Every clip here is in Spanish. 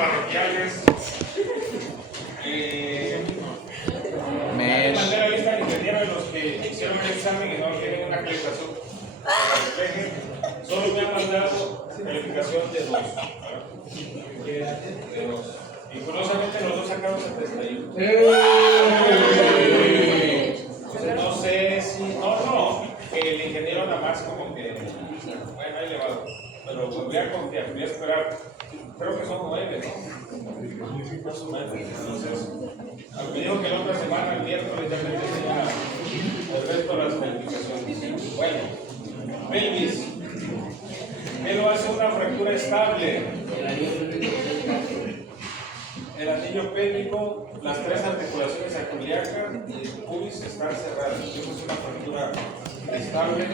parroquiales. Mandé la lista al ingeniero de los que hicieron el examen y no tienen una calificación. Solo me han mandado calificación de 2. De 2. Y curiosamente los dos sacaron 71. Entonces no sé si. No, que el ingeniero nada más como que. Bueno, ha elevado. Pero voy a confiar, voy a esperar. Creo que son 9, ¿no? Entonces, me dijo que la otra semana, el miércoles, ya me tenía el resto de las calificaciones. Bueno, pelvis. Él hace una fractura estable. El anillo pélvico, las 3 articulaciones sacroiliacas y el pubis están cerradas. Eso es una fractura estable.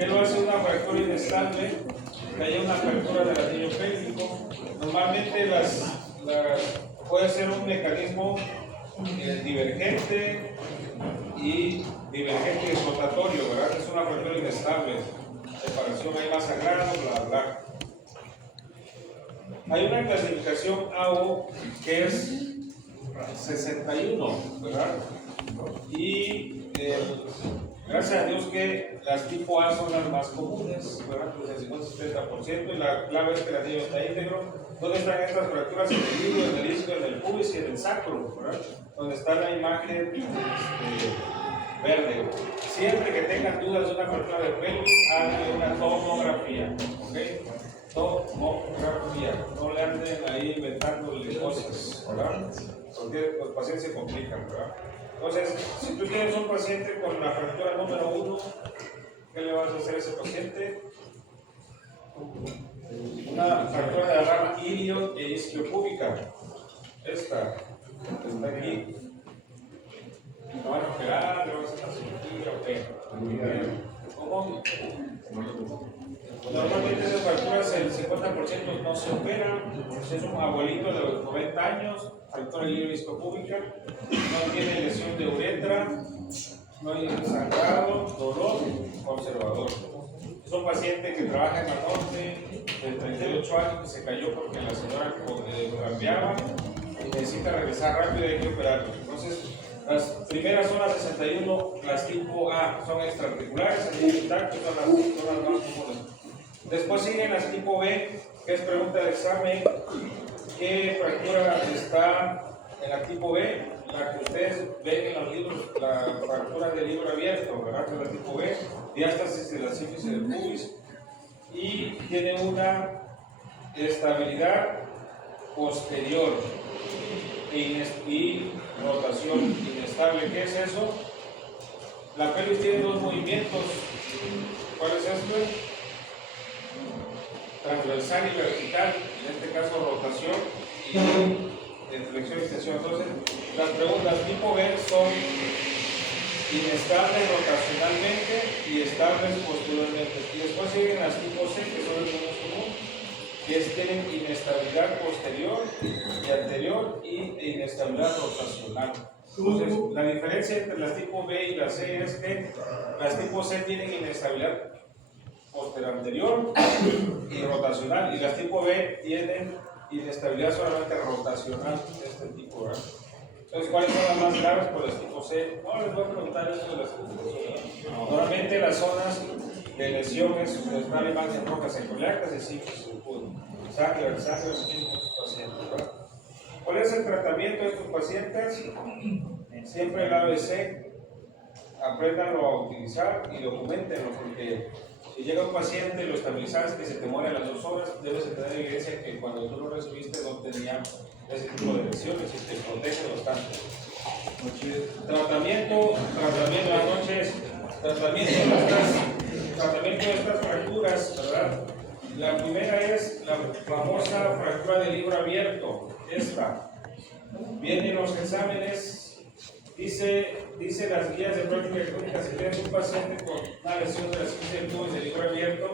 Él hace una fractura inestable, que haya una apertura del anillo pélvico. Normalmente puede ser un mecanismo divergente y rotatorio, ¿verdad? Es una fractura inestable. Separación ahí más sagrado, bla, bla. Hay una clasificación AO que es 61, ¿verdad? Y gracias a Dios que las tipo A son las más comunes, ¿verdad? Pues el 50-70%, y la clave es que el anillo está íntegro. ¿Dónde están estas fracturas? En el hilo, en el isquio, en el pubis y en el sacro, ¿verdad? Donde está la imagen verde. Siempre que tengan dudas de una fractura de pelvis, hagan una tomografía, ¿ok? Tomografía, no le anden ahí inventando cosas, ¿verdad? Porque los pacientes se complican, ¿verdad? Entonces, si tú tienes un paciente con la fractura número 1, ¿qué le vas a hacer a ese paciente? Una fractura de la rama ilio e isquiopúbica. Esta está aquí. No van a operar, le van a hacer una cirugía, ok. ¿Cómo? Normalmente esas fracturas el 50% no se operan. Es un abuelito de los 90 años, fractura ilio-isquiopúbica, no tiene lesión de uretra, no hay sangrado, dolor, conservador. Es un paciente que trabaja en la norte, de 38 años, que se cayó porque la señora cambiaba y necesita regresar rápido y hay que operarlo. Entonces, las primeras son las 61, las tipo A son extraarticulares, el intacto son las más comunes. Después siguen las tipo B, que es pregunta de examen. ¿Qué fractura está en la tipo B? La que ustedes ven en los libros, la fractura del libro abierto, ¿verdad? Que es la tipo B, diástasis de la sífisis del pubis, y tiene una estabilidad posterior y rotación inestable. ¿Qué es eso? La pelvis tiene 2 movimientos. ¿Cuál es este? Transversal y vertical, en este caso rotación y flexión y extensión. Entonces, las preguntas tipo B son inestables rotacionalmente y estables posteriormente. Y después siguen las tipo C, que son el menos común, que tienen inestabilidad posterior y anterior y inestabilidad rotacional. Entonces, la diferencia entre las tipo B y las C es que las tipo C tienen inestabilidad posterior y rotacional, y las tipo B tienen inestabilidad solamente rotacional de este tipo, ¿verdad? Entonces, ¿cuáles son las más graves? Por las tipo C. No les voy a preguntar eso de las tipo C. Normalmente las zonas de lesiones están en imagen rojas sacroiliacas y sífisis del pubis. Sangre en estos pacientes, ¿verdad? ¿Cuál es el tratamiento de estos pacientes? Siempre el ABC. Apréndanlo a utilizar y documentenlo, porque si llega un paciente y lo estabilizaste, que se te muere a las 2 horas, debes de tener evidencia que cuando tú lo recibiste no tenía ese tipo de lesiones y te protege bastante. Tratamiento de estas fracturas, ¿verdad? La primera es la famosa fractura del libro abierto. Esta viene en los exámenes. Dice las guías de práctica clínica, si tienes un paciente con una lesión de la sífisis del pubis del libro abierto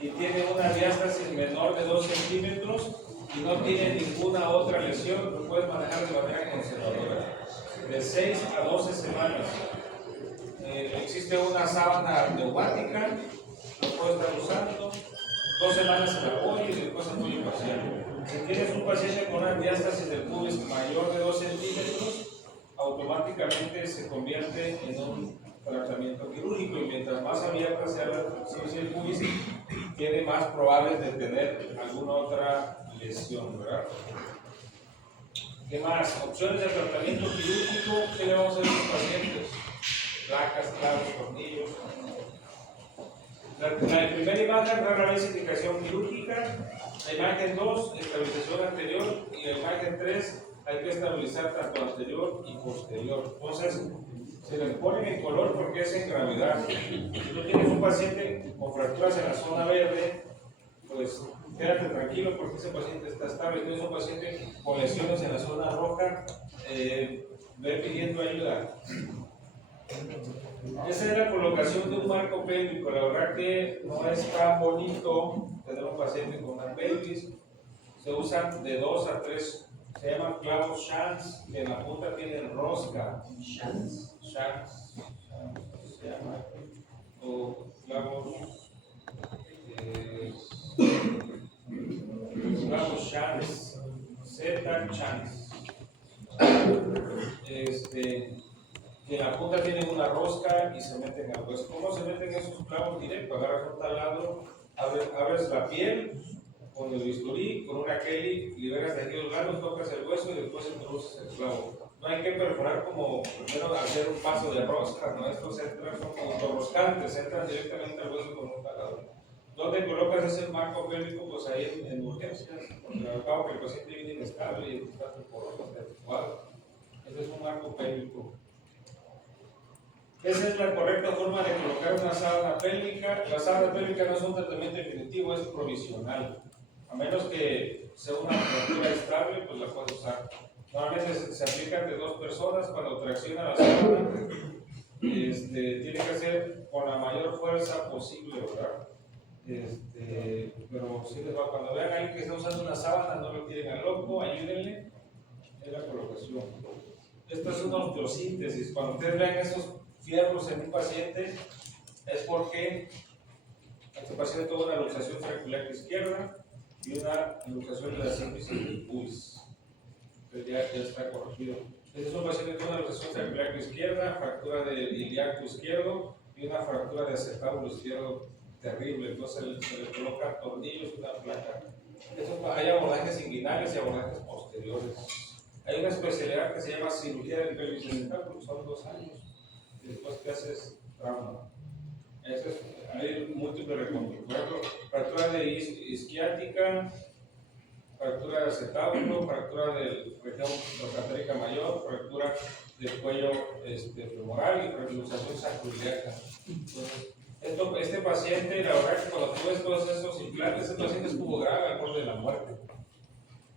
y tiene una diástasis menor de 2 centímetros y no tiene ninguna otra lesión, lo puedes manejar de manera conservadora, de 6 a 12 semanas. Existe una sábana neumática, lo puedes estar usando, 2 semanas en apoyo y después apoyo parcial. Si tienes un paciente con una diástasis del pubis mayor de 2 centímetros, automáticamente se convierte en un tratamiento quirúrgico, y mientras más abierta sea la superficie del pubis, tiene más probable de tener alguna otra lesión, ¿verdad? ¿Qué más? Opciones de tratamiento quirúrgico. ¿Qué le vamos a hacer a los pacientes? Placas, clavos, tornillos. La primera imagen, rara vez indicación quirúrgica. La imagen 2, estabilización anterior. Y la imagen 3, hay que estabilizar tanto anterior y posterior. Entonces, se les ponen en color porque es en gravedad. Si tú tienes un paciente con fracturas en la zona verde, pues quédate tranquilo porque ese paciente está estable. Si tienes un paciente con lesiones en la zona roja, ve pidiendo ayuda. Esa es la colocación de un marco pélvico. La verdad que no es tan bonito tener un paciente con una pelvis. Se usan de 2 a 3, se llaman clavos Schanz, que en la punta tienen rosca. Schanz se llama, o clavos Schanz, Z-Schanz. Que en la punta tienen una rosca y se meten al hueso. ¿Cómo se meten esos clavos directos? Agarras un taladro, abres la piel con el bisturí, con una Kelly, liberas tejidos blandos, tocas el hueso y después introduces el clavo. No hay que perforar como primero hacer un paso de rosca, ¿no? Estos entran, son como autorroscantes, entran directamente al hueso con un taladro. ¿Dónde colocas ese marco pélvico? Pues ahí en urgencias, porque al cabo que el paciente viene inestable y está por adecuado. Ese es un marco pélvico. Esa es la correcta forma de colocar una sábana pélvica. La sábana pélvica no es un tratamiento definitivo, es provisional. A menos que sea una fractura estable, pues la puedes usar. Normalmente se aplica de 2 personas. Cuando tracciona la sábana, tiene que ser con la mayor fuerza posible, ¿verdad? Pero sí les va, cuando vean ahí que está usando una sábana, no lo tiren al loco, ayúdenle en la colocación. Esto es una osteosíntesis. Cuando ustedes vean esos fierros en un paciente, es porque este paciente tuvo una luxación trabecular izquierda y una luxación de la síntesis del pubis. Entonces ya está corregido. Este es un paciente con una luxación trabecular izquierda, fractura del ilíaco izquierdo y una fractura de acetábulo izquierdo terrible. Entonces se le colocan tornillos y una placa. Hay abordajes inguinales y abordajes posteriores. Hay una especialidad que se llama cirugía del pelvis central, porque son 2 años. Y después te haces trauma. Hay múltiples reconstrucciones. Por ejemplo, fractura de isquiática, fractura de acetábulo, fractura de región trocantérica mayor, fractura del cuello femoral y luxación sacroiliaca. Entonces, este paciente, la verdad que cuando tú ves todos esos implantes, este paciente estuvo grave al borde de la muerte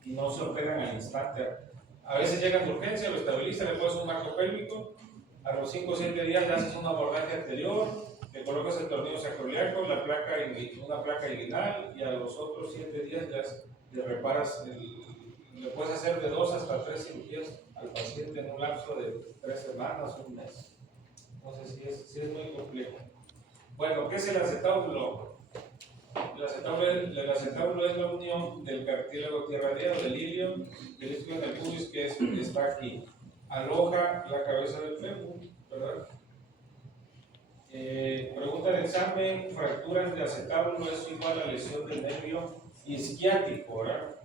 y no se operan al instante. A veces llegan de urgencia, lo estabilizan, le pones un marco pélvico. A los 5 o 7 días le haces un abordaje anterior, le colocas el tornillo sacroiliaco, una placa inguinal, y a los otros 7 días le reparas, le puedes hacer de 2 hasta 3 cirugías al paciente en un lapso de 3 semanas, un mes. Entonces sí es muy complejo. Bueno, ¿qué es el acetábulo? El acetábulo es la unión del cartílago tierradiano, del ilio, del isquio del pubis, que está aquí. Aloja la cabeza del fémur, ¿verdad? Pregunta del examen: fracturas de acetábulo es igual a lesión del nervio isquiático, ¿verdad?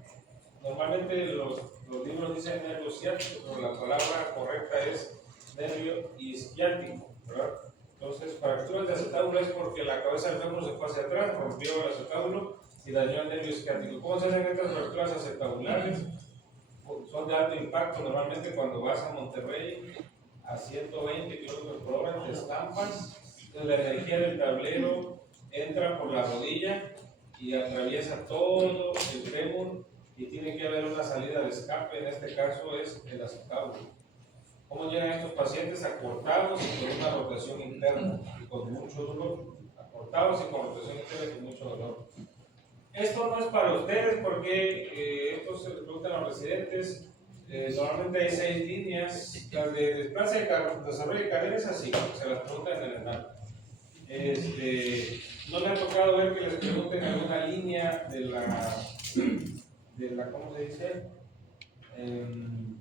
Normalmente los libros dicen nervio ciático, pero la palabra correcta es nervio isquiático, ¿verdad? Entonces, fracturas de acetábulo es porque la cabeza del fémur se fue hacia atrás, rompió el acetábulo y dañó el nervio isquiático. ¿Cómo se hacen estas fracturas acetabulares? Son de alto impacto. Normalmente cuando vas a Monterrey a 120 km/h te estampas, la energía del tablero entra por la rodilla y atraviesa todo el fémur y tiene que haber una salida de escape. En este caso es el acetábulo. ¿Cómo llegan estos pacientes? Acortados y con una rotación interna y con mucho dolor. Acortados y con rotación interna y con mucho dolor. Esto no es para ustedes porque esto se les preguntan a los residentes. Normalmente hay 6 líneas. Las de desplaza de desarrollo de cadera es así, se las preguntan en el ENAL. No me ha tocado ver que les pregunten alguna línea de ¿cómo se dice? En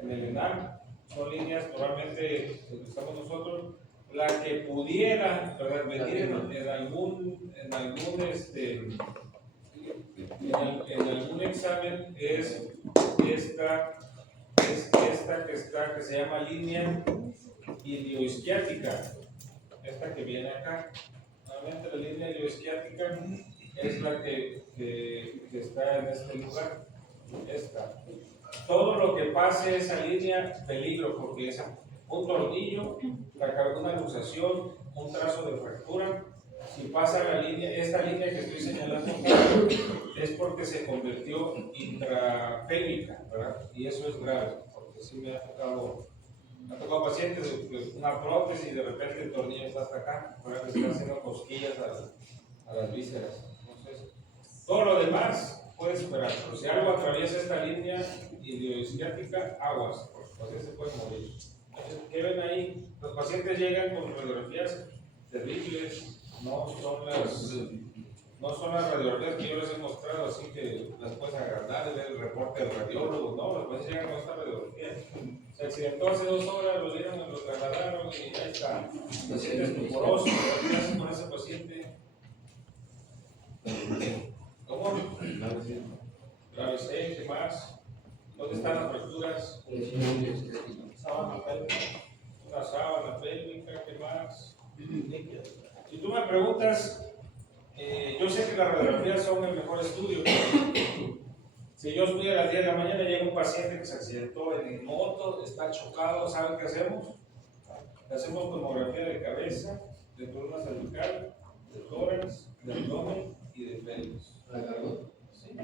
el ENAM, son líneas normalmente que usamos nosotros, la que pudiera, ¿verdad?, venir en algún examen es esta que se llama línea ilioisquiática, esta que viene acá. Normalmente la línea ilioisquiática es la que está en este lugar, esta. Todo lo que pase esa línea, peligro, porque es un tornillo, una luxación, un trazo de fractura. Si pasa la línea, esta línea que estoy señalando es porque se convirtió intrapélvica, ¿verdad? Y eso es grave, porque sí me ha tocado pacientes con una prótesis y de repente el tornillo está hasta acá, ¿verdad? Que está haciendo cosquillas a las vísceras. Entonces, todo lo demás puede esperar, pero si algo atraviesa esta línea ilioisquiática, aguas, porque los pacientes se pueden morir. Entonces, ¿qué ven ahí? Los pacientes llegan con radiografías terribles, no son las radiografías que yo les he mostrado, así que las puedes agrandar, ver el reporte del radiólogo, no, los pacientes llegan con esta radiografía. Se accidentó hace 2 horas, lo dieron, lo trasladaron y ahí está. El paciente es tumoroso, ¿qué hacen con ese paciente? ¿Cómo? Grave C, ¿qué más? ¿Dónde están las fracturas? Sábana pélvica. Una sábana pélvica, ¿qué más? Si tú me preguntas, yo sé que las radiografías son el mejor estudio. Si yo estoy a las 10 de la mañana y llega un paciente que se accidentó en moto, está chocado, ¿saben qué hacemos? Le hacemos tomografía de cabeza, de columna cervical, de tórax, de abdomen y de pelvis. Sí.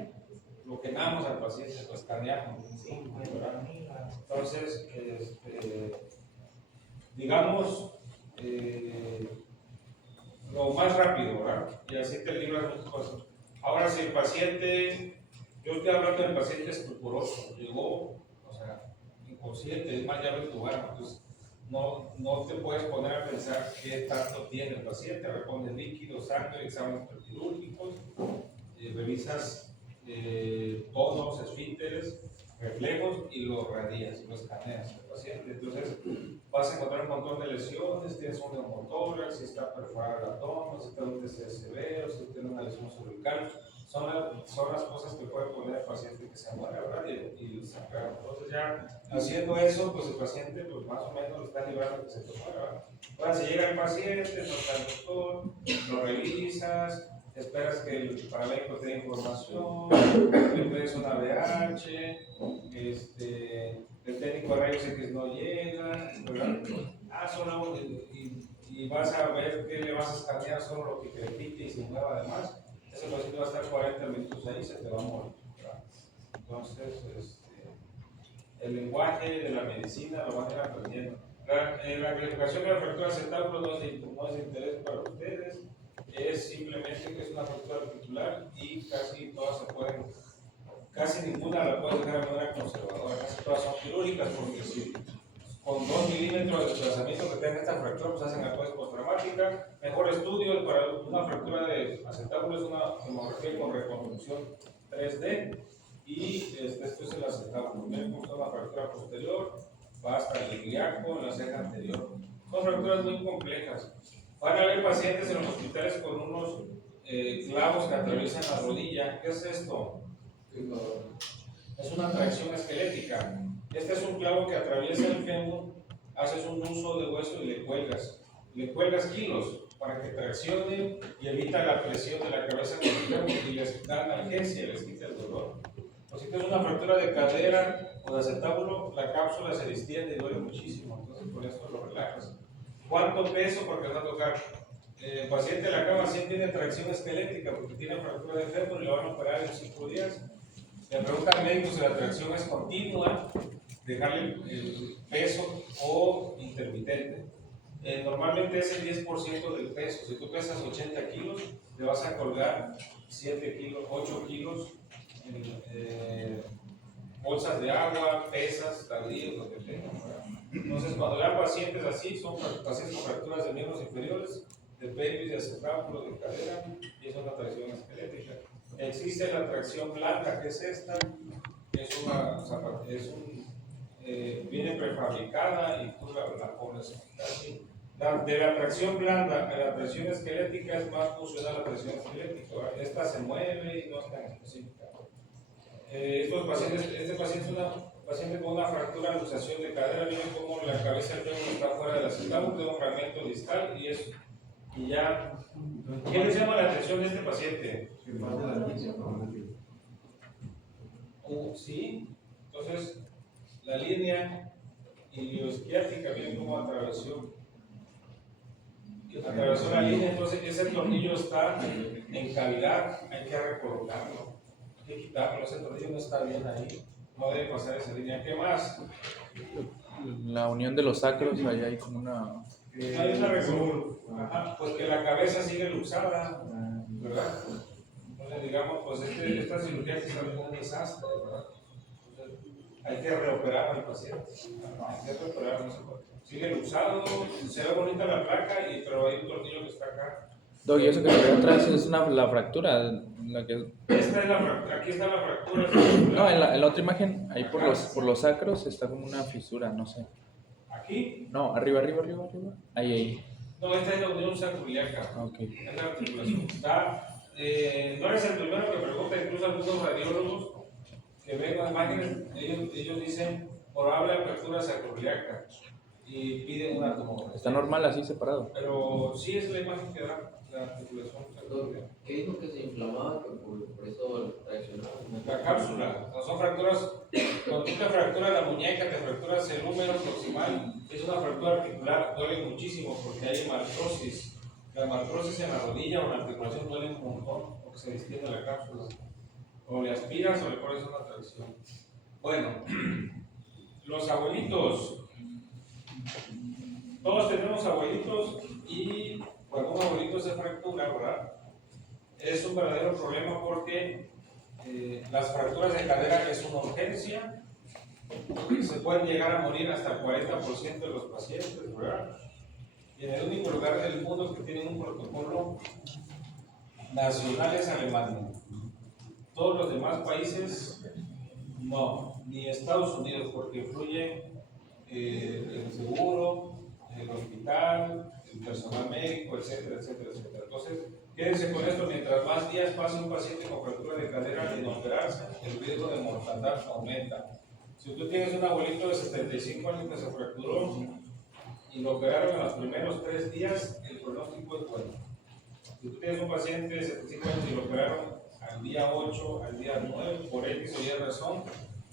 Lo quemamos al paciente, lo escaneamos. Entonces, digamos, lo más rápido, ¿verdad? Y así te libras muchas cosas. Ahora, si el paciente, yo estoy hablando del paciente estructuroso, llegó, o sea, inconsciente, es más, ya lo entubaron, entonces no te puedes poner a pensar qué tanto tiene el paciente, responde líquido, sangre, exámenes prequirúrgicos, revisas tonos, esfínteres, reflejos y lo radias, lo escaneas al paciente. Entonces vas a encontrar un montón de lesiones, tienes un neumotórax, si está perforado el abdomen, si está un TCSB o si tiene una lesión cervical. Son las cosas que puede poner el paciente que se muera, ¿verdad? Y sacar. Entonces ya haciendo eso, pues el paciente pues más o menos lo está librando que se te muera, ¿verdad? Ahora si llega el paciente, no está el doctor, lo revisas, esperas que el paramédico te dé información, le pides una BH, el técnico de rayos X no llega, ¿verdad? Solo y vas a ver qué le vas a escanear, solo lo que te pique y se mueva además. Ese paciente va a estar 40 minutos ahí y se te va a morir, ¿verdad? Entonces, el lenguaje de la medicina lo van a ir aprendiendo. La clasificación de la fractura acetábulo no es de interés para ustedes, es simplemente que es una fractura articular y casi ninguna la puedes dejar de manera conservadora, casi todas son quirúrgicas, porque si con 2 milímetros de desplazamiento que tenga esta fractura, pues hacen la postraumática. Mejor estudio para una fractura de acetábulo es una tomografía con reconstrucción 3D y esto es el acetábulo. Miren cómo está la fractura posterior, va hasta el ilíaco en la ceja anterior. Son fracturas muy complejas. Van a haber pacientes en los hospitales con unos clavos que atraviesan la rodilla. ¿Qué es esto? Es una tracción esquelética. Este es un clavo que atraviesa el fémur, haces un uso de hueso y le cuelgas kilos para que traccione y evita la presión de la cabeza con el fémur y les da analgesia, les quita el dolor. O si tienes una fractura de cadera o de acetábulo, la cápsula se distiende y duele muchísimo, entonces por eso lo relajas. ¿Cuánto peso? Porque va a tocar. El paciente de la cama siempre tiene tracción esquelética porque tiene fractura de fémur y lo van a operar en 5 días. Le pregunta al médico si la tracción es continua, dejarle el peso o intermitente. Normalmente es el 10% del peso. Si tú pesas 80 kilos, le vas a colgar 7 kilos, 8 kilos en bolsas de agua, pesas, ladrillos, lo que tengan. Entonces, cuando vean pacientes así, son pacientes con fracturas de miembros inferiores, de pelvis, de acetábulo, de cadera, y es una tracción esquelética. Existe la tracción blanda, que es esta, viene prefabricada y tú la pones así. De la tracción blanda a la tracción esquelética es más funcional la tracción esquelética. ¿Verdad? Esta se mueve y no es tan específica. Este paciente es un paciente con una fractura de luxación de cadera, viene como la cabeza del fémur está fuera de la cintura, de un fragmento distal y ya. ¿Qué les llama la atención de este paciente? Sí, entonces la línea ilioisquiática viene como atravesó la línea, entonces ese tornillo está en cavidad, hay que recolocarlo, hay que quitarlo, ese tornillo no está bien ahí, no debe pasar esa línea. ¿Qué más? La unión de los sacros, ahí hay como una... Hay una pues que la cabeza sigue luxada, ¿verdad? Entonces digamos, pues esta cirugía se sale un desastre, ¿verdad? Entonces, hay que reoperar al paciente, hay que reoperar, no se puede. Sigue luxado, se ve bonita la placa, pero hay un tornillo que está acá. Doc, y eso que se ve atrás es la fractura. Esta es la fractura, aquí está la fractura. No, en la otra imagen, ahí por los sacros está como una fisura, no sé. ¿Aquí? No, arriba. Ahí. No, esta es la unión sacroiliaca. Ok. Es la articulación. No eres el primero que pregunta, incluso algunos radiólogos que ven las imágenes, ellos dicen probable apertura sacroiliaca y piden una tomografía. Está normal así separado. Pero sí es la imagen que da la articulación sacroiliaca. ¿Qué dijo que se inflamaba? Que por eso reaccionaba. La cápsula, no son fracturas. Cuando tú te fracturas la muñeca, te fracturas el húmero proximal, es una fractura articular, duele muchísimo porque hay hemartrosis. La hemartrosis en la rodilla o en la articulación duele un montón porque se distiende la cápsula. O le aspiras o le pones una tracción. Bueno, los abuelitos. Todos tenemos abuelitos y cuando un abuelito se fractura, ¿verdad? Es un verdadero problema porque las fracturas de cadera es una urgencia. Se pueden llegar a morir hasta el 40% de los pacientes, ¿verdad? Y en el único lugar del mundo que tiene un protocolo nacional es Alemania. Todos los demás países no, ni Estados Unidos, porque influye el seguro, el hospital, el personal médico, etcétera. Entonces, quédense con esto: mientras más días pase un paciente con fractura de cadera en operarse, el riesgo de mortandad aumenta. Si tú tienes un abuelito de 75 años que se fracturó y lo operaron en los primeros 3 días, el pronóstico es bueno. Si tú tienes un paciente de 75 años y lo operaron al día 8, al día 9, por X o Y razón,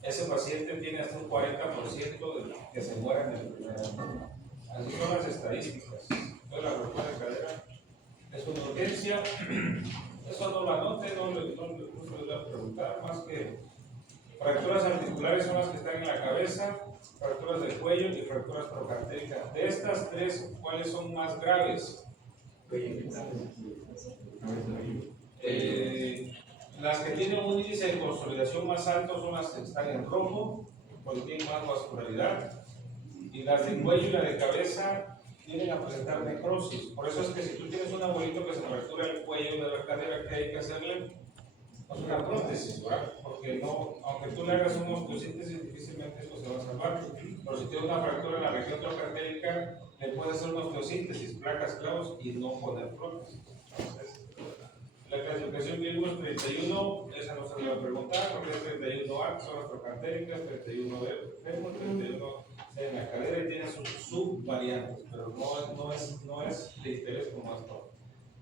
ese paciente tiene hasta un 40% de que se muera en el primer año. Así son las estadísticas. Entonces, la fractura de cadera es una urgencia. Eso no lo anote, no les voy a preguntar, más que fracturas articulares son las que están en la cabeza, fracturas del cuello y fracturas trocantéricas. De estas tres, ¿cuáles son más graves? Las que tienen un índice de consolidación más alto son las que están en rojo, porque tienen más vascularidad, y las de cuello y la de cabeza tienen a presentar necrosis. Por eso es que si tú tienes un abuelito que se fractura el cuello de la cadera, ¿qué hay que hacerle? Pues una prótesis, ¿verdad? Porque no, aunque tú le hagas una osteosíntesis, difícilmente eso se va a salvar. Pero si tienes una fractura en la región trocantérica, le puedes hacer una osteosíntesis, placas, clavos y no poner prótesis. Entonces, la clasificación Gilbert 31, esa no se le va a preguntar, porque es 31A, son las trocantéricas, 31 de fémur, 31 en la cadera y tiene sus subvariantes, pero no es de interés como esto.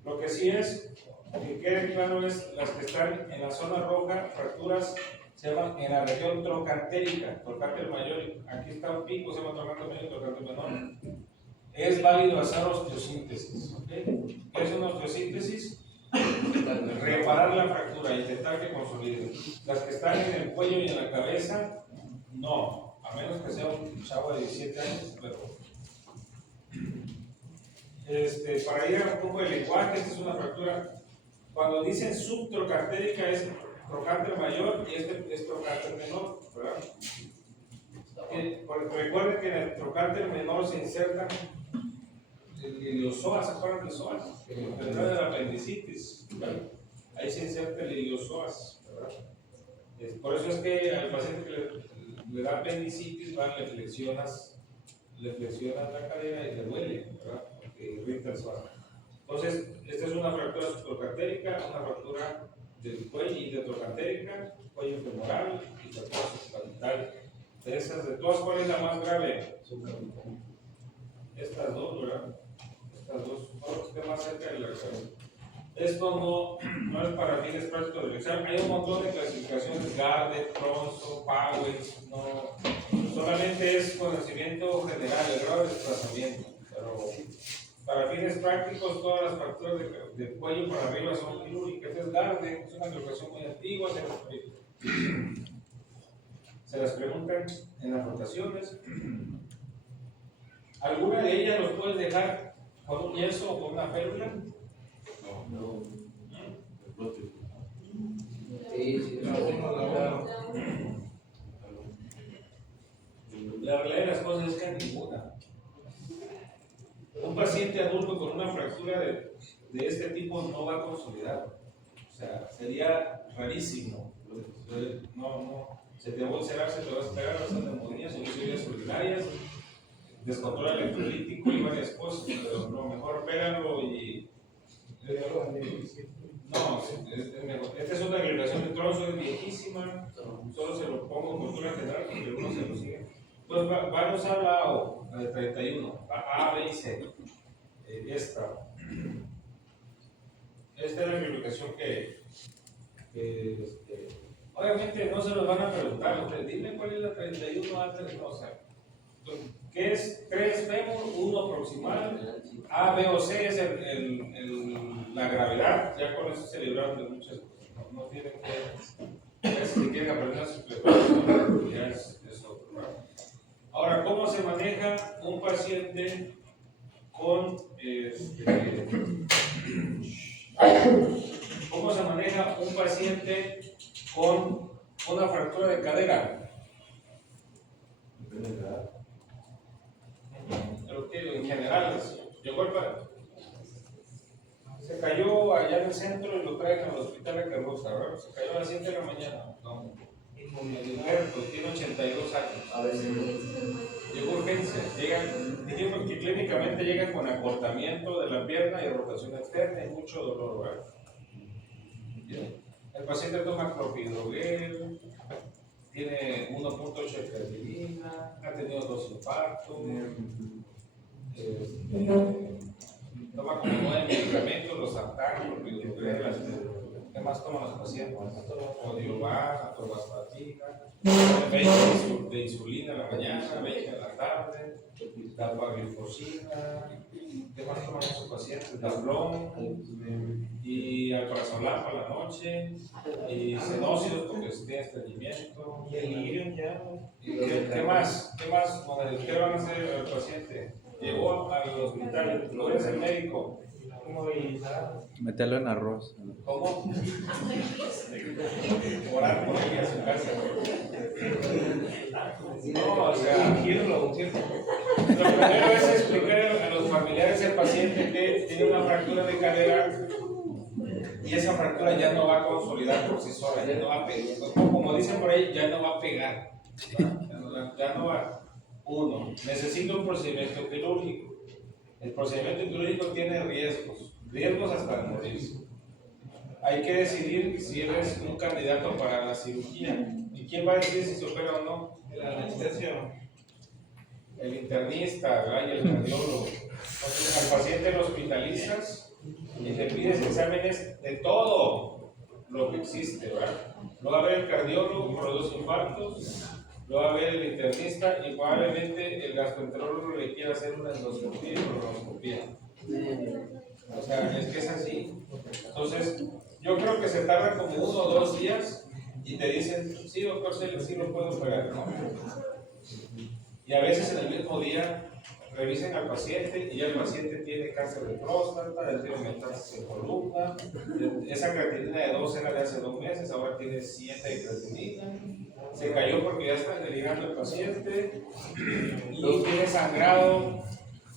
Lo que sí es, que quede claro, es las que están en la zona roja, fracturas, se llaman en la región trocantérica, trocánter mayor, aquí está un pico, se llama trocánter mayor y trocánter menor. Es válido hacer osteosíntesis. ¿Okay? ¿Qué es una osteosíntesis? Reparar la fractura, intentar que consolide. Las que están en el cuello y en la cabeza, no, a menos que sea un chavo de 17 años, pero para ir a un poco de lenguaje, esta es una fractura. Cuando dicen subtrocantérica es trocánter mayor y este es trocánter menor, ¿verdad? Recuerden que en el trocánter menor se insertan los psoas, ¿se acuerdan de los psoas? Que enfermedad de la apendicitis, ¿verdad? Ahí ahí se inserta el iliosoas, ¿verdad? Por eso es que al paciente que le da apendicitis, le flexionas la cadera y le duele, ¿verdad? Porque irrita el psoas. Entonces, esta es una fractura supracantérica, una fractura del cuello y retrocantérica, cuello femoral y fractura subcapital. De todas, ¿cuál es la más grave? Estas dos, ¿verdad? Estas dos, todo lo que esté más cerca de la cabeza. Esto no es para fines prácticos del examen. Hay un montón de clasificaciones, Gardner, Tronso, Powell, no, solamente es conocimiento general, el grado de desplazamiento. Pero para fines prácticos, todas las fracturas de cuello para arriba son quirúrgicas. Este es Gardner, es una clasificación muy antigua, se las preguntan en las rotaciones. ¿Alguna de ellas los puedes dejar con un yeso o con una férula? No. Sí, La realidad de las cosas es que ninguna. Un paciente adulto con una fractura de este tipo no va a consolidar. O sea, sería rarísimo. No. Se te va a ulcerar, se te va a esperar, vas a hacer neumonías, soluciones urinarias, descontrol electrolítico y varias cosas. Pero no, mejor pégalo y. No, es mejor. Esta es una regulación de Tronso, es viejísima. Solo se lo pongo en cultura general porque uno se lo sigue. Pues van a usar la AO, la de 31, la A, B y C. Esta es la regulación que obviamente no se los van a preguntar. Ustedes, dime cuál es la 31 antes, no sé. ¿Qué es 3 fémur, 1 proximal? A, B o C es la gravedad. Ya con eso se libraron de muchas cosas. No tienen que. Si quieren aprender su preparación, ya es otro, ¿verdad? Ahora, ¿cómo se maneja un paciente con ¿cómo se maneja un paciente con una fractura de cadera? Pero que en general, se cayó allá en el centro y lo traen al hospital de Carroza, ¿verdad? Se cayó a las 7 de la mañana. Con el Humberto, tiene 82 años. A veces llegó a urgencias, dijimos que clínicamente llegan con acortamiento de la pierna y rotación externa y mucho dolor, ¿verdad? Bien. El paciente toma clopidogrel, tiene 1.8 de creatinina, ha tenido 2 infartos, toma como 9 medicamentos, los ataques, clopidogrel, ¿qué más toman los pacientes? Odiovan, atorvastatina, 20 de insulina en la mañana, 20 en la tarde, dapaglifosina, ¿qué más toman esos pacientes? Dablón y alprazolam para la noche, y cenócidos porque tiene estreñimiento. Y el irium ya. ¿Qué más? ¿Qué van a hacer al paciente? Llegó al hospital, lo ves el médico. Meterlo en arroz. ¿Cómo? Orar por él y a su casa. No, o sea, lo primero es explicar a los familiares del paciente que tiene una fractura de cadera y esa fractura ya no va a consolidar por sí sola, ya no va a pegar. Como dicen por ahí, ya no va a pegar. Ya no va. Uno, necesito un procedimiento quirúrgico. El procedimiento quirúrgico tiene riesgos hasta morirse. Hay que decidir si eres un candidato para la cirugía. ¿Y quién va a decir si se opera o no? El anestesio. El internista, ¿verdad? Y el cardiólogo. Entonces, al paciente lo hospitalizas y le pides exámenes de todo lo que existe, ¿verdad? Lo va a ver el cardiólogo por los 2 infartos, lo va a ver el internista y probablemente el gastroenterólogo le quiera hacer una endoscopía y colonoscopía. O sea, es que es así. Entonces, yo creo que se tarda como 1 o 2 días y te dicen, sí, doctor, sí lo puedo operar, ¿no? Y a veces en el mismo día revisen al paciente y ya el paciente tiene cáncer de próstata, ya tiene metástasis en columna, esa creatinina de 2 era de hace 2 meses, ahora tiene 7 de creatinina, se cayó porque ya está delirando el paciente y tiene sangrado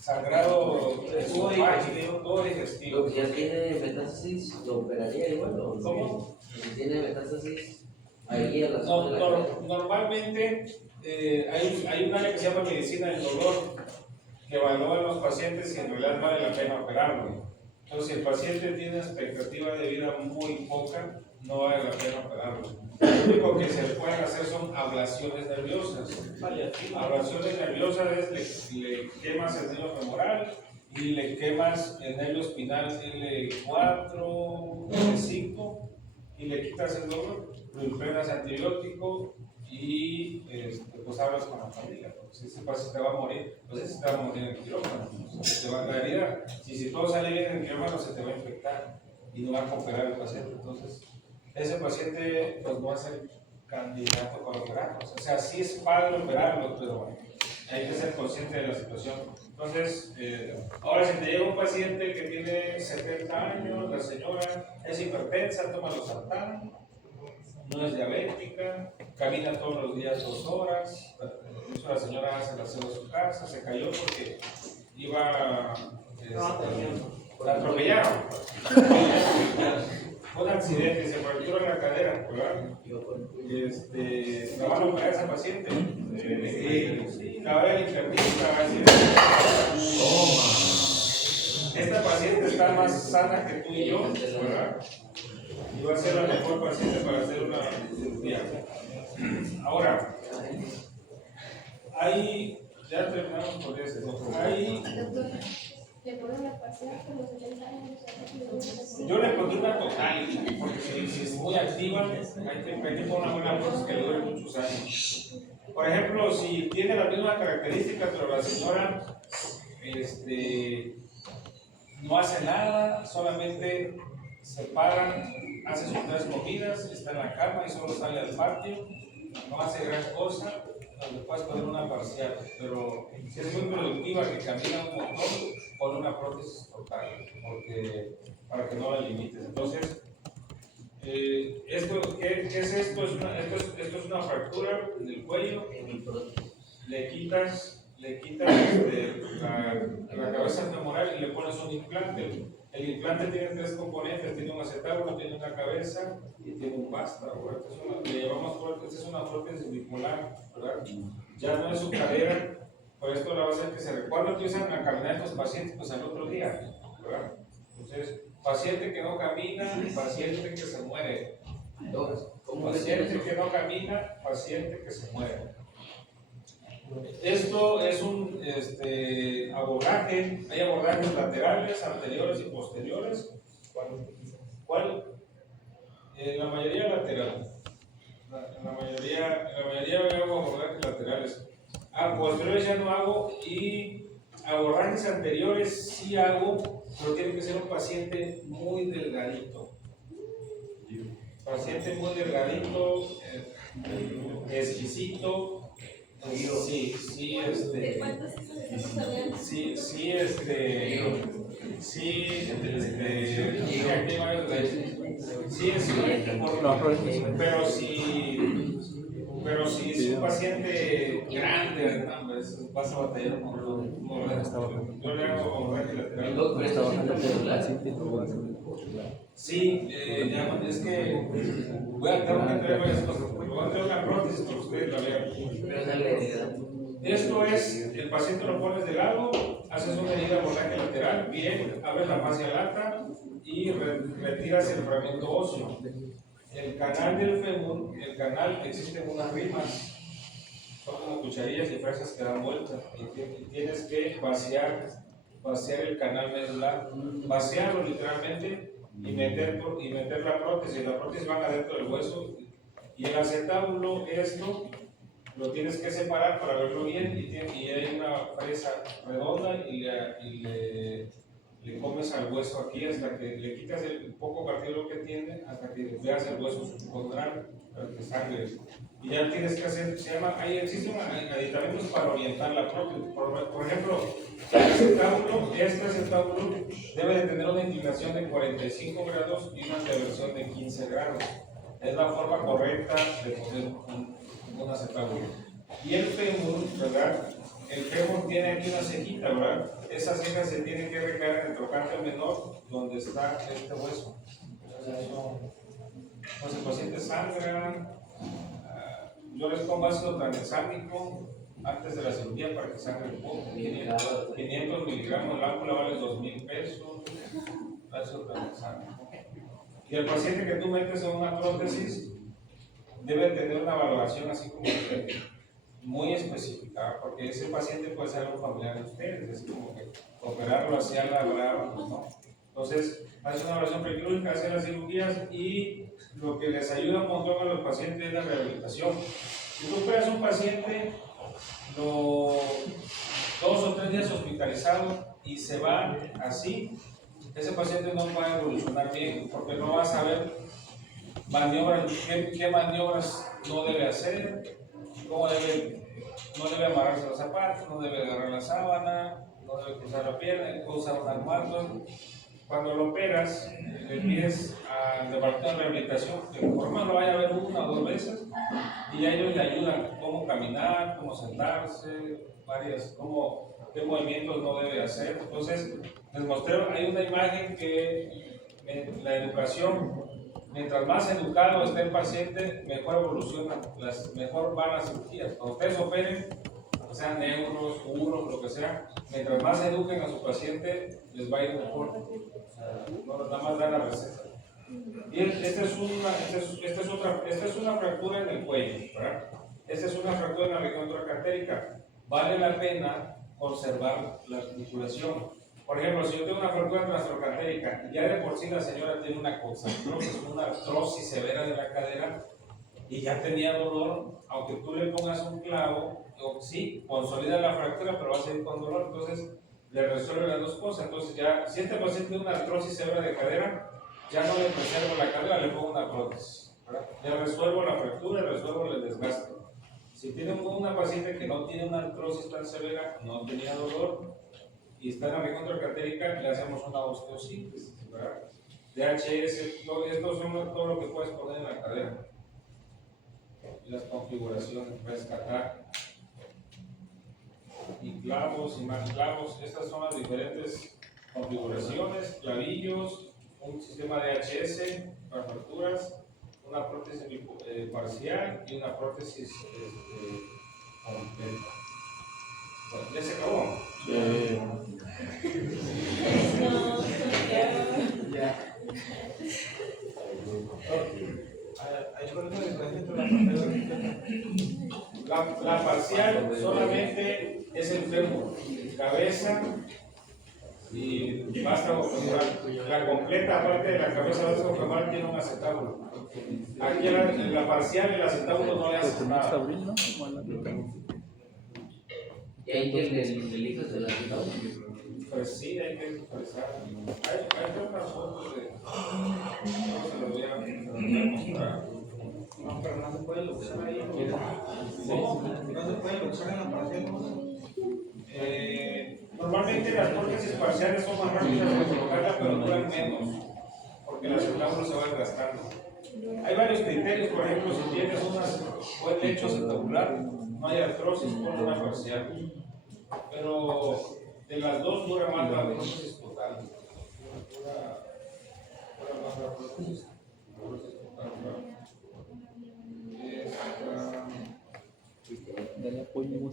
sangrado esofágico, todo digestivo. Lo que ya tiene metástasis, ¿lo operaría igual o no? ¿Cómo? Lo que tiene metástasis ahí a la No, zona de la cadera. normalmente hay un área que se llama medicina del dolor que evalúa a los pacientes si en realidad vale la pena operarlo. Entonces, si el paciente tiene expectativa de vida muy poca, no vale la pena operarlo. Lo único que se le pueden hacer son ablaciones nerviosas. Ablaciones nerviosas es le quemas el nervio femoral y le quemas el nervio espinal L4, L5 y le quitas el dolor, lo impregnas antibiótico y pues hablas con la familia, porque si ese paciente va a morir, pues ese se va a morir en el quirófano, se te va a dar herida. Si todo sale bien en el quirófano, se te va a infectar y no va a cooperar el paciente. Entonces, ese paciente pues no va a ser candidato para operarlo. O sea, sí es padre operarlo, pero hay que ser consciente de la situación. Entonces, ahora si te llega un paciente que tiene 70 años, la señora es hipertensa, toma losartán, no es diabética, camina todos los días 2 horas, incluso la señora hace el aseo de su casa, se cayó porque iba la atropellaron. Fue un accidente, se fracturó la cadera, ¿verdad? La van a operar a esa paciente. La va a ver el internista, va a decir, esta paciente está más sana que tú y yo, ¿verdad? Y va a ser la mejor paciente para hacer una cirugía. Ahora, ya terminamos con esto. Doctor, ¿le ponen la parcial con los 80 años? Yo le pondré una total, porque si es muy activa, hay que poner una buena prótesis que le dure muchos años. Por ejemplo, si tiene las mismas características, pero la señora no hace nada, solamente se para, hace sus 3 comidas, está en la cama y solo sale al patio, no hace gran cosa, le puedes poner una parcial, pero si es muy productiva, que camina un montón, pon una prótesis total, para que no la limites. Entonces, ¿qué es esto? Esto es una fractura del cuello, le quitas la cabeza femoral y le pones un implante. El implante tiene 3 componentes, tiene un acetábulo, tiene una cabeza y tiene un vástago. Esta es una prótesis bipolar, ¿verdad? Ya no es su cadera, por esto la va a hacer que se recuerde. ¿Cuándo empiezan a caminar estos pacientes? Pues al otro día, ¿verdad? Entonces, paciente que no camina, paciente que se muere. Paciente que no camina, paciente que se muere. Esto es un abordaje, hay abordajes laterales, anteriores y posteriores. ¿Cuál? La mayoría lateral. La mayoría hago abordajes laterales. Posteriores ya no hago y abordajes anteriores sí hago, pero tiene que ser un paciente muy delgadito. Paciente muy delgadito, exquisito. Sí, ¿De cuántos estamos hablando? pero si es un paciente grande, vas a batallar con yo le hago abordaje lateral. Está bajando por el paciente y luego hace un Sí, es que voy a traer varias cosas, porque voy a traer una prótesis para que ustedes la vean. Esto es, el paciente lo pones de lado, haces una herida abordaje lateral, bien, abres la fascia lata y retiras el fragmento óseo. El canal del fémur, existen unas rimas, son como cucharillas y fresas que dan vuelta y tienes que vaciar el canal medular, vaciarlo literalmente y meter la prótesis. La prótesis va adentro del hueso y el acetábulo, esto lo tienes que separar para verlo bien y hay una fresa redonda y le comes al hueso aquí hasta que le quitas el poco cartílago que tiene hasta que veas el hueso subcondral para que sangre. Y ya tienes que hacer, existen aditamentos para orientar la prótesis. Por ejemplo, este acetábulo debe de tener una inclinación de 45 grados y una anteversión de 15 grados. Es la forma correcta de poner un acetábulo. Y el fémur, ¿verdad? el fémur tiene aquí una cejita, ¿verdad? Esa ceja se tiene que recaer en el trocánter menor donde está este hueso. Entonces, pues el paciente sangra, yo les pongo ácido tranexámico antes de la cirugía para que sangre un poco. 500 miligramos, la ámpula vale 2,000 pesos, ácido tranexámico. Y el paciente que tú metes en una prótesis debe tener una valoración así como que muy específica, porque ese paciente puede ser un familiar de ustedes, así como que operarlo hacia la brava, pues no. Entonces, hace una evaluación prequirúrgica, hace las cirugías y lo que les ayuda un montón a los pacientes es la rehabilitación. Si tú operas a un paciente 2 o 3 días hospitalizado y se va así, ese paciente no va a evolucionar bien porque no va a saber maniobras, qué maniobras no debe hacer, no debe amarrarse los zapatos, no debe agarrar la sábana, no debe cruzar la pierna, puede usar un almohado. Cuando lo operas, le pides al departamento de rehabilitación que por lo menos lo vaya a ver 1 o 2 veces y a ellos le ayudan cómo caminar, cómo sentarse, qué movimientos no debe hacer. Entonces, les mostré, hay una imagen que en la educación, mientras más educado esté el paciente, mejor evoluciona, mejor van las cirugías. Cuando ustedes operen, sean neuros, uros, lo que sea, mientras más eduquen a su paciente, les va a ir mejor. O sea, no nada más dan la receta. Y esta es una fractura en el cuello, ¿verdad? Esta es una fractura en la región trocantérica. Vale la pena conservar la articulación. Por ejemplo, si yo tengo una fractura trocantérica y ya de por sí la señora tiene una coxartrosis, una artrosis severa de la cadera y ya tenía dolor, aunque tú le pongas un clavo, sí, consolida la fractura, pero va a seguir con dolor, entonces le resuelve las dos cosas. Entonces ya, si este paciente tiene una artrosis severa de cadera, ya no le preservo la cadera, le pongo una prótesis, ¿verdad? Le resuelvo la fractura y resuelvo el desgaste. Si tiene una paciente que no tiene una artrosis tan severa, no tenía dolor y está en la región trocantérica, le hacemos una osteosíntesis, ¿verdad? DHS, todo esto son todo lo que puedes poner en la cadera. Las configuraciones, rescatar y clavos y más clavos. Estas son las diferentes configuraciones, clavillos, un sistema DHS para fracturas, una prótesis parcial y una prótesis completa. Bueno, ¿ya se acabó? La parcial solamente es el fémur, cabeza y vástago femoral. La completa, aparte de la cabeza, vástago femoral tiene un acetábulo. Aquí en la parcial el acetábulo no le hace nada. ¿Y ahí que le elijas el acetábulo? Pues sí, hay que expresar. Hay otras fotos de. No se las voy a mostrar. No, pero no se puede luxar ahí. No se puede luxar en la parcial. Normalmente las prótesis parciales son más rápidas de colocarla, pero duran menos, porque el acetábulo se va desgastando. Hay varios criterios, por ejemplo, si tienes un buen lecho acetabular, no hay artrosis, pon una parcial. Pero de las dos dura más la prótesis total. Dura más la prótesis total.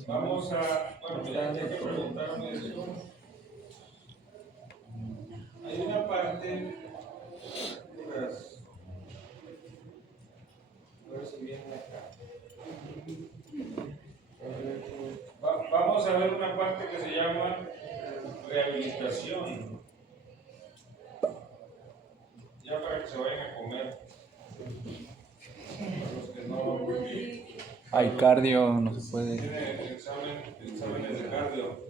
Vamos a, bueno, ya que preguntarme esto. Hay una parte, a ver si viene acá. Vamos a ver una parte que se llama rehabilitación. Ya para que se vayan a comer. Para los que no. Hay cardio, no se puede. Tiene exámenes de cardio.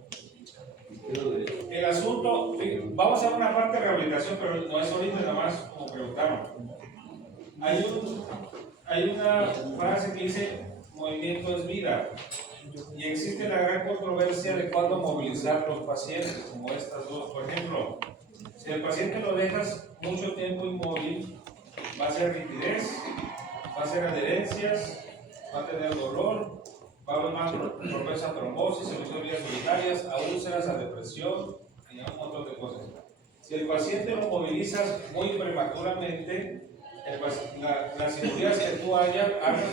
El asunto, vamos a ver una parte de rehabilitación, pero no es ahorita nada más como preguntaron. Hay una frase que dice movimiento es vida. Y existe la gran controversia de cuándo movilizar los pacientes, como estas dos. Por ejemplo, si el paciente lo dejas mucho tiempo inmóvil, va a ser rigidez, va a ser adherencias, va a tener dolor, va a haber más propensa a trombosis, solución de vías urinarias, a úlceras, a depresión y a un montón de cosas. Si el paciente lo movilizas muy prematuramente, las cirugías que tú hagas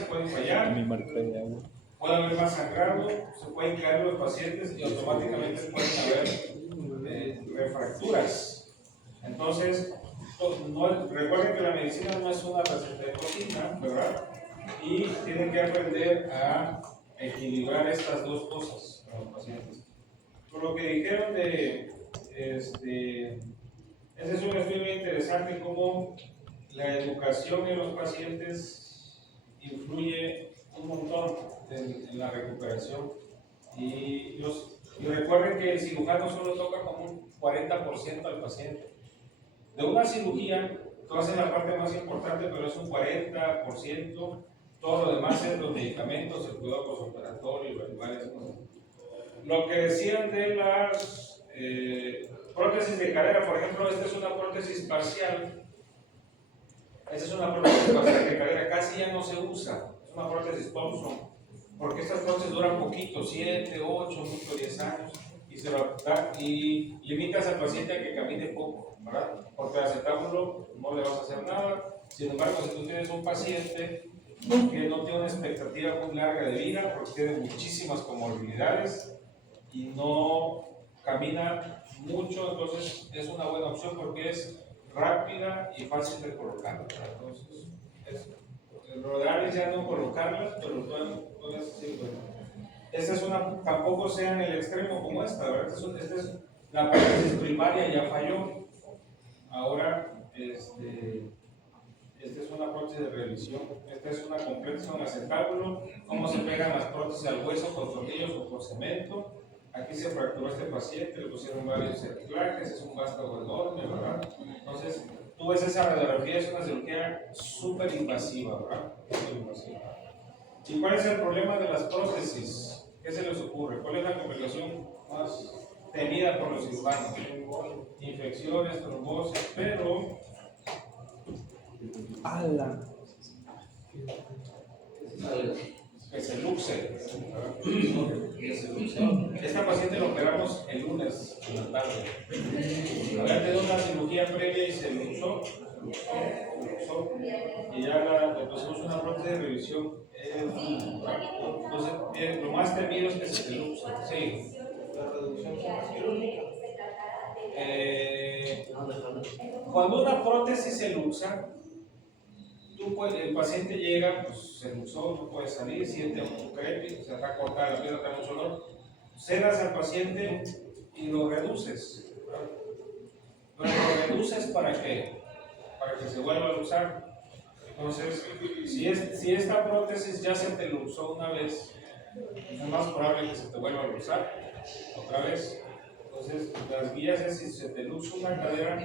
pueden fallar, Mi marca de agua. puede haber más sangrado, se pueden caer los pacientes y automáticamente pueden haber refracturas. Entonces, recuerden que la medicina no es una receta de cocina, ¿verdad? Y tienen que aprender a equilibrar estas dos cosas con los pacientes. Por lo que dijeron ese es un estudio muy interesante, cómo la educación en los pacientes influye un montón en la recuperación. Y recuerden que el cirujano solo toca como un 40% al paciente. De una cirugía, tú haces la parte más importante, pero es un 40%. Todo lo demás es los medicamentos, el cuidado postoperatorio y varias cosas. Lo que decían de las prótesis de cadera, por ejemplo, esta es una prótesis parcial. Esta es una prótesis parcial de cadera, casi ya no se usa. Es una prótesis Thompson, porque estas prótesis duran poquito, 7, 8, mucho 10 años, y limitas al paciente a que camine poco, ¿verdad? Porque acetábulo no le vas a hacer nada. Sin embargo, si tú tienes un paciente que no tiene una expectativa muy larga de vida, porque tiene muchísimas comorbilidades y no camina mucho, entonces es una buena opción porque es rápida y fácil de colocar. Entonces, lo ideal es ya no colocarlas, pero todas sí, bueno. Esta es tampoco sea en el extremo como esta, ¿verdad? Esta es la prótesis primaria, ya falló. Ahora, esta es una prótesis de revisión. Esta es una complexión acetábulo, cómo se pegan las prótesis al hueso con tornillos o por cemento. Aquí se fracturó este paciente, le pusieron varios anclajes, es un vástago enorme, ¿verdad? Entonces, tú ves esa radiografía, es una cirugía súper invasiva, ¿verdad? Súper invasiva. ¿Y cuál es el problema de las prótesis? ¿Qué se les ocurre? ¿Cuál es la complicación más temida por los cirujanos? Infecciones, trombosis, pero... ¡Hala! Que se luxe. Esta paciente lo operamos el lunes en la tarde. Había tenido una cirugía previa y se luxó. Y ya le pusimos una prótesis de revisión. Entonces, lo más temido es que se luxe. Sí. La reducción quirúrgica. Cuando una prótesis se luxa, el paciente llega, pues se luxó, no puede salir, siente un crepe, se va a cortar la piedra, está mucho dolor. Cedas al paciente y lo reduces. ¿Lo reduces para qué? Para que se vuelva a luxar. Entonces, si esta prótesis ya se te luxó una vez, es más probable que se te vuelva a luxar otra vez. Entonces, las guías es si se te luxa una cadera,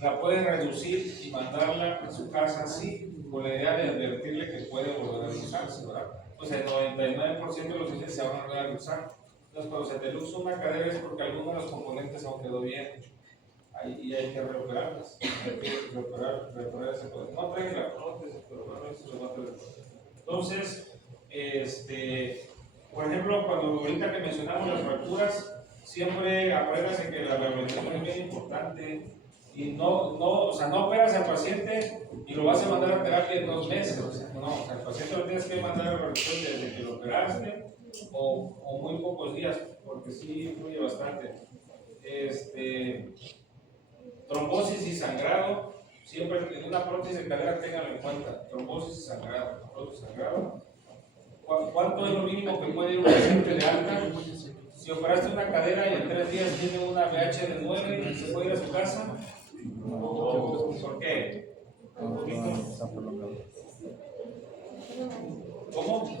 la puedes reducir y mandarla a su casa así, con la idea de advertirle que puede volver a luxarse, ¿verdad? Entonces, el 99% de los pacientes se van a volver a luxar. Entonces, cuando se te luxa una cadera es porque alguno de los componentes no quedó bien. Y hay que reoperarlas. Hay que reoperar ese poder. No traes la prótesis, pero bueno, eso se va a traer. Entonces, por ejemplo, cuando ahorita que mencionamos las fracturas, siempre acuérdense que la rehabilitación es bien importante y no operas al paciente y lo vas a mandar a terapia en 2 meses. No, al paciente lo tienes que mandar a la rehabilitación desde que lo operaste o muy pocos días, porque sí influye bastante. Trombosis y sangrado, siempre en una prótesis de cadera tenganlo en cuenta. Trombosis y sangrado, ¿Cuánto es lo mínimo que puede ir un paciente de alta? Si operaste una cadera y en 3 días tiene una BH de 9, ¿se puede ir a su casa? ¿Por qué? ¿Cómo?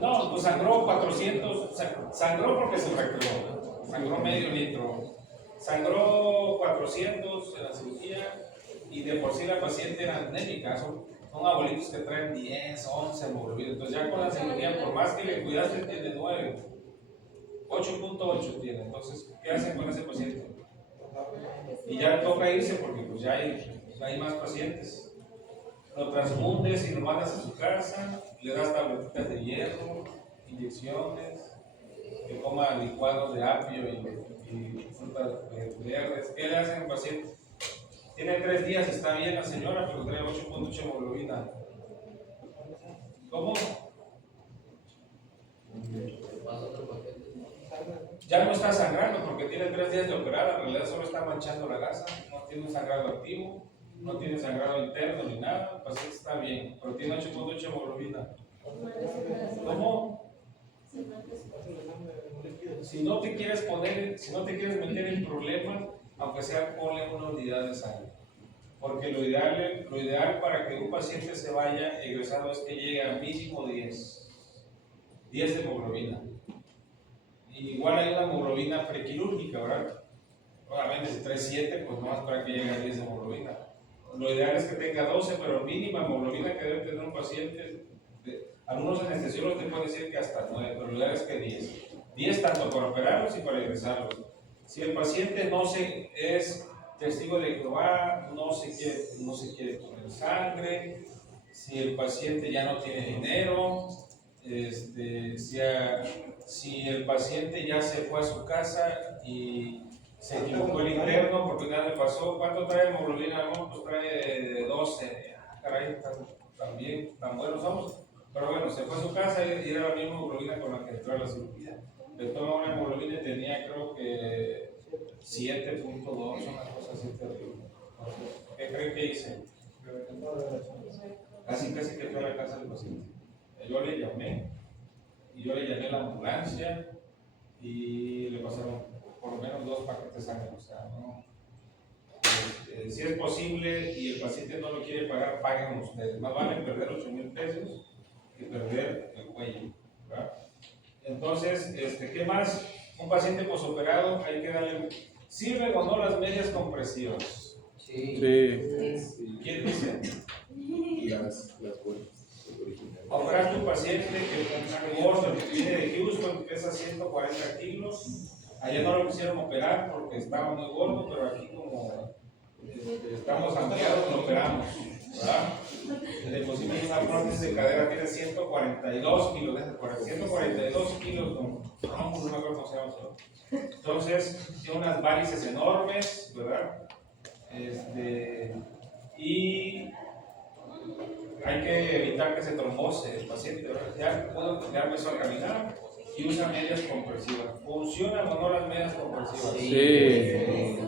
No, pues sangró 400, sangró porque se fracturó, sangró medio litro, sangró 400 en la cirugía y de por sí la paciente era anémica, son abuelitos que traen 10, 11 hemoglobinas. Entonces ya con la cirugía, por más que le cuidaste, tiene 9, 8.8 tiene. Entonces, ¿qué hacen con ese paciente? Y ya toca irse porque pues ya hay más pacientes. lo transfundes y lo mandas a su casa, le das tabletitas de hierro, inyecciones, que coma licuados de apio y frutas verdes. ¿Qué le hacen al paciente? Tiene 3 días, está bien la señora, pero tiene 8.8 hemoglobina. ¿Cómo? Pasa otro paquete. Ya no está sangrando porque tiene 3 días de operada, en realidad solo está manchando la gasa, no tiene un sangrado activo, no tiene sangrado interno ni nada, el paciente está bien, pero tiene 8.8 hemoglobina. ¿Cómo? Si no te quieres meter en problemas, aunque sea ponle una unidad de sangre. Porque lo ideal para que un paciente se vaya egresado es que llegue a mínimo 10 de hemoglobina. Igual hay una hemoglobina prequirúrgica, ¿verdad? Obviamente si trae 7, pues no más para que llegue a 10 de hemoglobina. Lo ideal es que tenga 12, pero mínima hemoglobina que debe tener un paciente, algunos anestesiólogos te pueden decir que hasta 9, pero lo ideal es que 10. 10 tanto para operarlos y para ingresarlos. Si el paciente es testigo de Jehová, no se quiere poner sangre, si el paciente ya no tiene dinero, si el paciente ya se fue a su casa y se equivocó el interno porque nada le pasó, ¿cuánto trae hemoglobina? No, pues trae de 12. Caray, también tan buenos somos. Pero bueno, se fue a su casa y era la misma hemoglobina con la que entró a la cirugía. Le toma una hemoglobina y tenía, creo que 7.2, una cosa así terrible. ¿Qué creen que hice? Casi que fue a la casa del paciente. Yo le llamé a la ambulancia y le pasaron por lo menos 2 paquetes de sangre. O sea, ¿no? Si es posible y el paciente no lo quiere pagar, paguen ustedes. Más vale perder 8,000 pesos que perder el cuello, ¿verdad? Entonces, ¿qué más? Un paciente posoperado hay que darle. ¿Sirven o no las medias compresivas? Sí. ¿Quién dice? Las buenas. Operaste un paciente que gordo, que viene de Houston, que pesa 140 kilos. Allá no lo quisieron operar porque estaba muy gordo, pero aquí como estamos ampliados, lo operamos, ¿verdad? Le pusimos una prótesis de cadera, tiene 142 kilos, 142 kilos, no me acuerdo cómo se llama eso. Entonces, tiene unas varices enormes, ¿verdad? Y hay que evitar que se trombose el paciente, ¿verdad? Ya empezó a caminar y usa medias compresivas. ¿Funcionan o no las medias compresivas? Sí.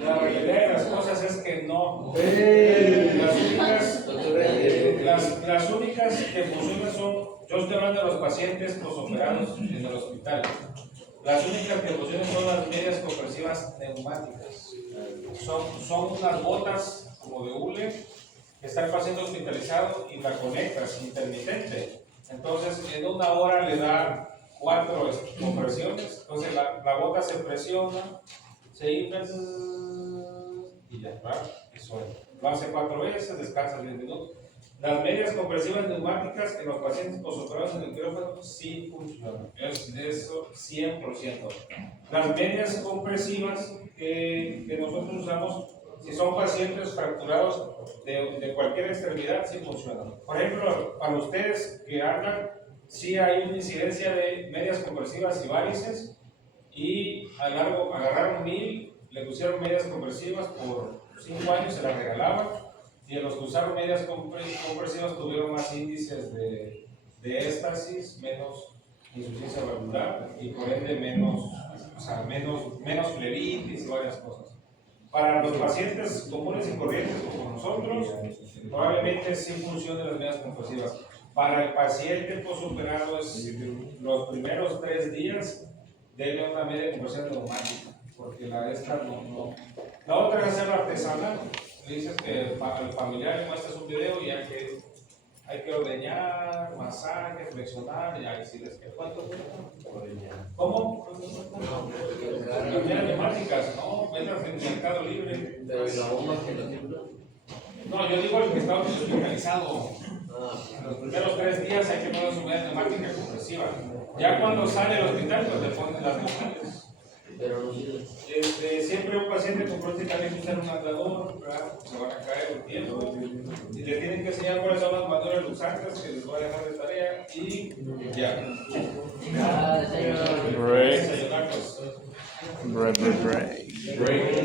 La realidad de las cosas es que no. Las únicas que funcionan son, yo estoy hablando de los pacientes posoperados en el hospital. Las únicas que funcionan son las medias compresivas neumáticas. Son unas botas como de hule que está el paciente hospitalizado y la conectas intermitente. Entonces, en 1 hora le da 4 compresiones. Entonces, la bota se presiona, se infla y ya, ¿verdad? Y suena. Lo hace 4 veces, descansa 10 minutos. Las medias compresivas neumáticas en los pacientes posoperados en el quirófano sí funcionan. Es de eso 100%. Las medias compresivas que nosotros usamos, si son pacientes fracturados de cualquier extremidad, sí funcionan. Por ejemplo, para ustedes que hablan, sí hay una incidencia de medias compresivas y varices, y a largo agarraron 1000, le pusieron medias compresivas por 5 años, se las regalaban, y los que usaron medias compresivas tuvieron más índices de éstasis, menos insuficiencia valvular y por ende menos flebitis y varias cosas. Para los pacientes comunes y corrientes como nosotros, probablemente sí funcionen las medias compresivas. Para el paciente posoperado, los primeros 3 días debe una media compresión neumática, porque esta no. La otra es hacerlo artesanal. Le dices que al familiar le muestras un video y hay que ordeñar, masaje, flexionar, y ahí sí les queda. ¿Cuánto cuesta? ¿Cómo? Las medias neumáticas, ¿no? Ventas en Mercado Libre. Pero ¿y la bomba que lo tiembla? No, yo digo el que está hospitalizado. Los primeros 3 días hay que poner su media neumática compresiva. Ya cuando sale del hospital, pues le ponen las vocales. Pero no sirve. Siempre un paciente con próstata tiene que usar un andador, ¿verdad? Se van a caer los pies. Y le tienen que enseñar cuáles son las manuras luxantes que les voy a dejar de tarea y ya. Break. Desayunar, pues. Break.